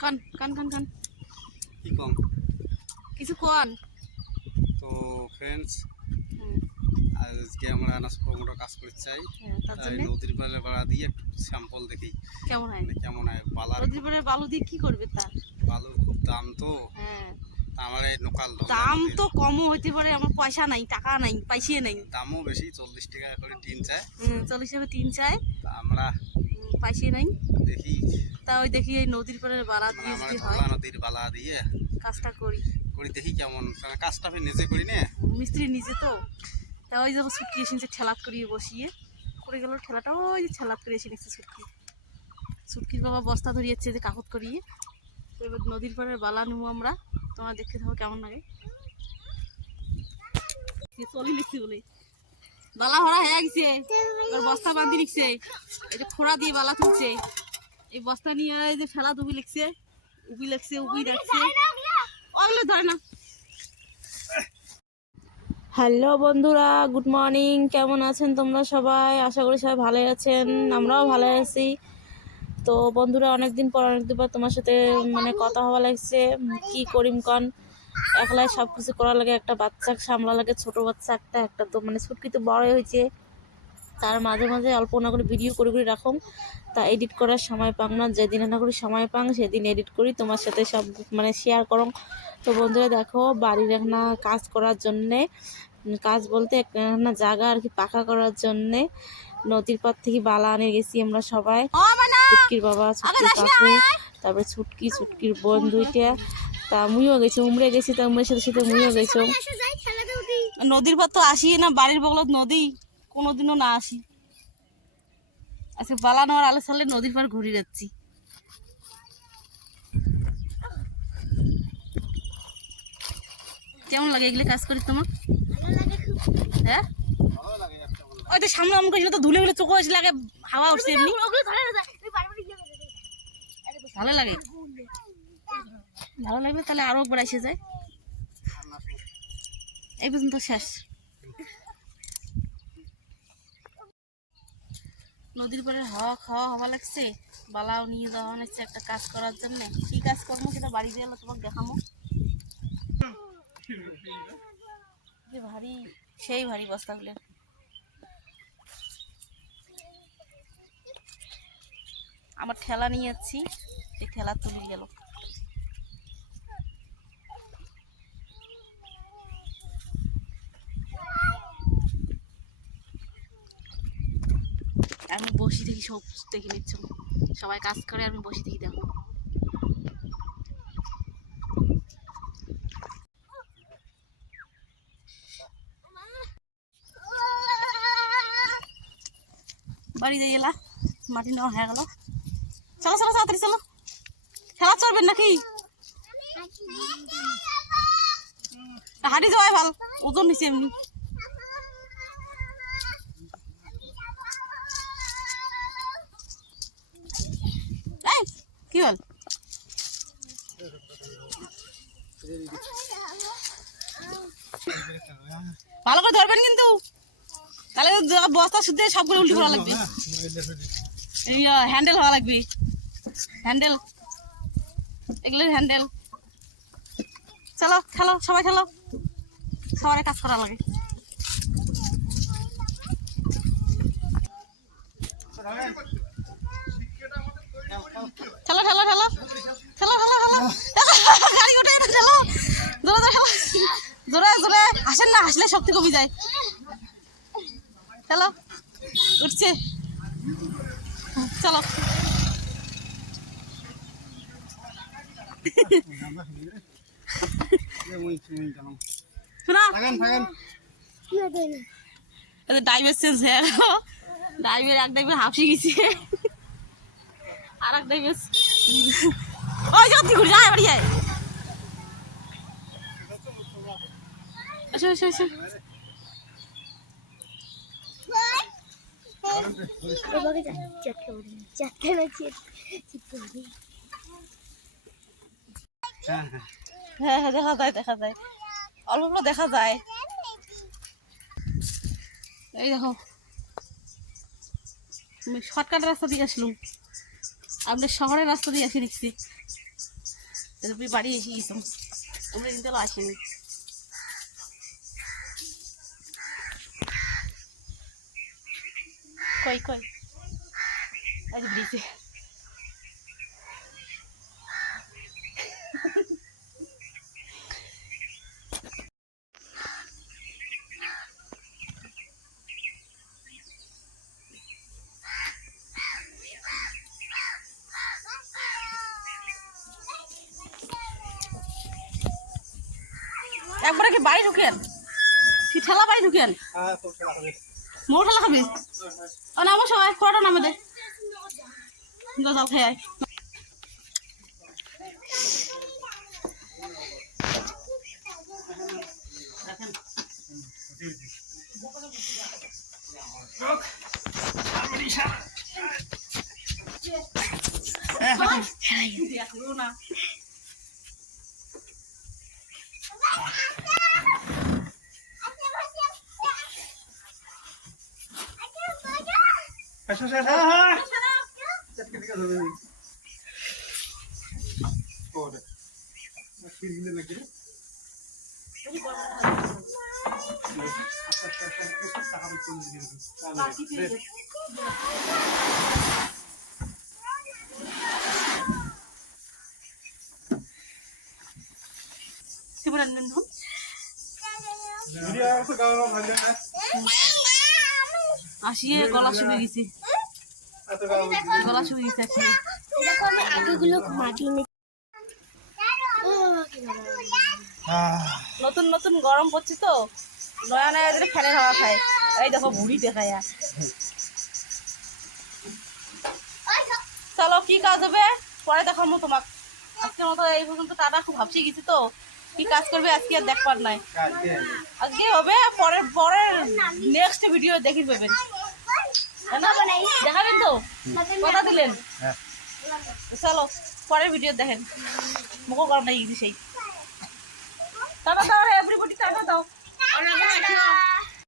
কন কন কন কন। কি কম? কিছু কন। তো ফ্রেন্ডস আজকে আমরা আনাজ প্রমোটার কাজ করতে চাই। হ্যাঁ, তাই নদীর পালে বাড়া দিয়ে একটু স্যাম্পল দেখি। কেমন হয়? মানে কেমন হয়? বালার নদীর পাড়ে বালু দিয়ে কি করবে তার? বালুর খুব দাম তো। হ্যাঁ। তা আমার এই লোকাল দাম তো কমও হইতে পারে আমার পয়সা নাই টাকা নাই পাইসিয়ে নাই। দামও বেশি চল্লিশ টাকা করে টিন চায়। হুম, চল্লিশ টাকা তিন তা আমরা পাইসিয়ে নাই। দেখি। তা ওই দেখি এই নদীর পাড়ে বালা দিয়ে যদি হয়। নদীর বালা দিয়ে কাজটা করি। করি দেখি কেমন কাজটা আমি নিজে করি না। মিস্ত্রি নিজে তো। তা ওই যখন ছুটকি এসেছে ঠেলাত করিয়ে বসিয়ে পড়ে গেল ঠেলাটা ওই যে ঠেলাত করে এসে নিচ্ছে ছুটকি ছুটকির বাবা বস্তা ধরিয়েছে যে কাকত করিয়ে। তো এবার নদীর পাড়ের বালা নেব আমরা। তোমার দেখতে থাকো কেমন লাগে। সে চলি লিখছে বলে। বালা ভরা হয়ে গেছে। এবার বস্তা বান্ধি লিখছে। এই যে খোড়া দিয়ে বালা তুলছে। এই বস্তা নিয়ে এই যে ফেলা দুবি লিখছে। উবি লিখছে উবি দেখছে। ওগুলো। ধরে না। হ্যালো বন্ধুরা গুড মর্নিং। কেমন আছেন তোমরা সবাই? আশা করি সবাই ভালো আছেন। আমরাও ভালো আছি। তো বন্ধুরা অনেকদিন পর অনেকদিন পর তোমার সাথে মানে কথা হওয়া লাগছে। কি করিম কন? একলাই সব কিছু করা লাগে একটা বাচ্চা সামলা লাগে ছোট বাচ্চা একটা একটা তো মানে ছুটকি তো বড় হয়েছে। তার মাঝে মাঝে অল্প না করে ভিডিও করে করে রাখুন। তা এডিট করার সময় পাং না যেদিন না করি সময় পাং সেদিন এডিট করি তোমার সাথে সব মানে শেয়ার করো। তো বন্ধুরা দেখো বাড়ির একটা কাজ করার জন্যে কাজ বলতে একটা জায়গা আর কি পাকা করার জন্যে নদীর পার থেকে বালা আনে গেছি আমরা সবাই। ছুটকির বাবা ছুটকির কাকু তারপরে ছুটকি ছুটকির বোন দুইটা তা মুইও গেছি উমরে গেছি তা উমরের সাথে সাথে মুইও গেছি। নদীর পার তো আসি না বাড়ির বগলত নদী। কোনোদিনও না আসি। আজকে বালা নেওয়ার আলো সালে নদীর পার ঘুরে যাচ্ছি। কেমন লাগে এগুলো কাজ করি তোমার? হ্যাঁ? ওই তো সামনে আমাকে ছিল তো ধুলে ধুলে চোখ হয়েছিল আগে হাওয়া উঠছে এমনি। ভালো লাগে? ভালো লাগলে তাহলে আরও একবার এসে যায়। এই পর্যন্ত শেষ। নদীর পাড়ে হাওয়া খাওয়া হওয়া লাগছে, বালাও নিয়ে যাওয়া লাগছে একটা কাজ করার জন্য। কি কাজ করব সেটা বাড়ি দিয়ে তোমাকে দেখামো ভারী, সেই ভারী বস্তাগুলো। আমার ঠেলা নিয়ে যাচ্ছি এই ঠেলা তুলে গেল আমি বসি সব দেখে নিচ্ছ। সবাই কাজ করে, আমি বসে দেখি, দেখো। বাড়ি দিয়ে এলা মাটি নেওয়া হয়ে গেল। চলো চলো, তাড়াতাড়ি চলো। খেলা চলবেন নাকি? হাঁটি যাওয়াই ভালো, ওজন নিচে এমনি। কি বল ভালো করে ধরবেন কিন্তু। তাহলে বস্তা শুদ্ধ সবগুলো উল্টি করা লাগবে। এই হ্যান্ডেল হওয়া লাগবে। হ্যান্ডেল এগুলোর হ্যান্ডেল চলো, খেলো, সবাই খেলো। সবাই কাজ করা লাগে। ঠেলো ঠেলো ঠেলো ঠেলো ঠেলো ঠেলো গাড়ি উঠে গেছে, ঠেলো জোরে জোরে ঠেলো জোরে জোরে হাসলে শক্তি কমে যায়। চলো, উঠছে। চলো। চেঞ্জ এক হাফসি গেছে। আর এক ডাইভের ওই যাচ্ছি ঘুরে যায় বাড়ি যায় আসো আসো আসো হ্যাঁ হ্যাঁ। হ্যাঁ হ্যাঁ দেখা যায় দেখা যায়। অল্প অল্প দেখা যায়। এই দেখো। আমি শর্টকাট রাস্তা দিয়ে আসলাম। আমাদের শহরের রাস্তা দিয়ে আসি দেখছি। বাড়ি এসে গেছো আমরা কিন্তু আসিনি। কই কই? আজ ব্রিজে। একবারে কি বাড়ি ঢুকেন? কি ঠেলা বাড়ি ঢুকেন? মোট ঠেলা খাবি ও নামো সবাই ফটো নামে দে জল খেয়ে আয়। না সিমরান বন্ধু আসিয়ে গলা শুয়ে গেছি। নতুন নতুন গরম পড়ছে তো। নয়া নয়া করে ফ্যানের হাওয়া খায়। এই দেখো বুড়ি দেখায়। চলো, কি কাজ হবে? পরে দেখাবো তোমাক। আজকের মতো এই পর্যন্ত টাটা, খুব ভাবছি গেছি তো। কি কাজ করবে আজকে আর দেখবার নাই। আজকে হবে, পরের পরের নেক্সট ভিডিও দেখি পাবেন? দেখাবেন তো? কথা দিলেন। চলো পরের ভিডিও দেখেন। মুখও গরম লাগিয়ে সেই। টাটা দাও এভরিবডি টাটা দাও।